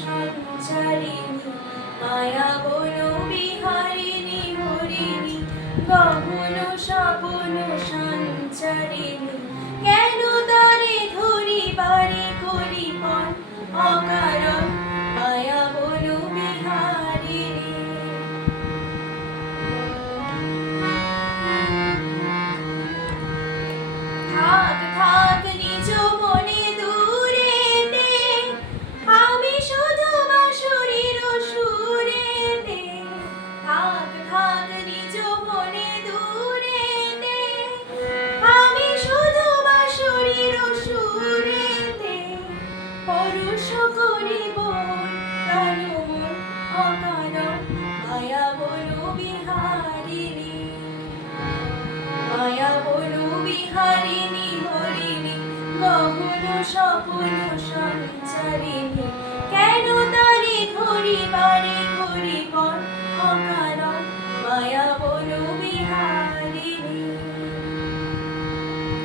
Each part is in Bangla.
সঞ্চারিণী মায়া বন বিহারিণী হরিণী গহন স্বপন সঞ্চারিণী কেন তারে ধরিবারে করিপন অকারণ মায়া বন বিহারিণী। থাক থাক নিজ মনে দূরেতে আমি শুধু বাঁশরীর সুরেতে থাক থাক নিজ মনে দূরেতে আমি শুধু বাঁশরীর সুরেতে পরশ করিব প্রাণমন অকারণ মায়া বন বিহারিণী মায়া বন বিহারিণী হরিণী গহন স্বপন সঞ্চারিণী কেন তারে ধরিবারে করিপন অকারণ মায়া বন বিহারিণী।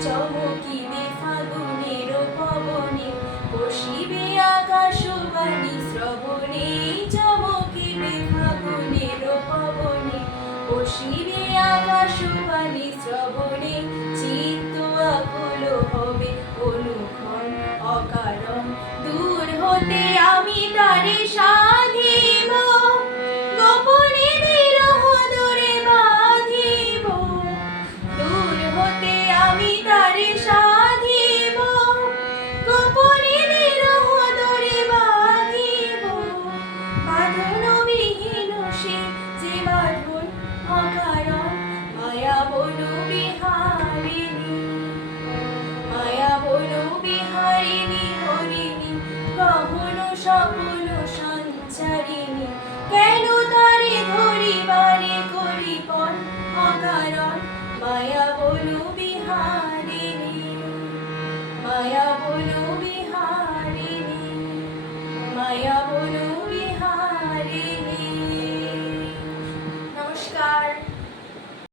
চমকিবে ফাগুনের পবনে বসিবে আকাশবাণী শ্রবণে চমকিবে ফাগুনের পবনে বসিবে আকাশবাণী শ্রবণে চিত্ত আকুল হবে অনুক্ষণ অকারণ দূর হতে আমি তারে সাধিব গোপনে বিরহ দূরে বাঁধিব দূর হতে আমি তারে সাধিব গোপনে বিরহ দূরে বাঁধিব বাঁধন বিহীন সে যে বাঁধন অকারণ মায়া বন বিহারিণী মায়া বন বিহারিণী হরিণী গহন স্বপন সঞ্চারিণী কেন তারে ধরিবারে করিপন অকারণ মায়া বন বিহারিণী মায়া বন বিহারিণী মায়া বন বিহারিণী।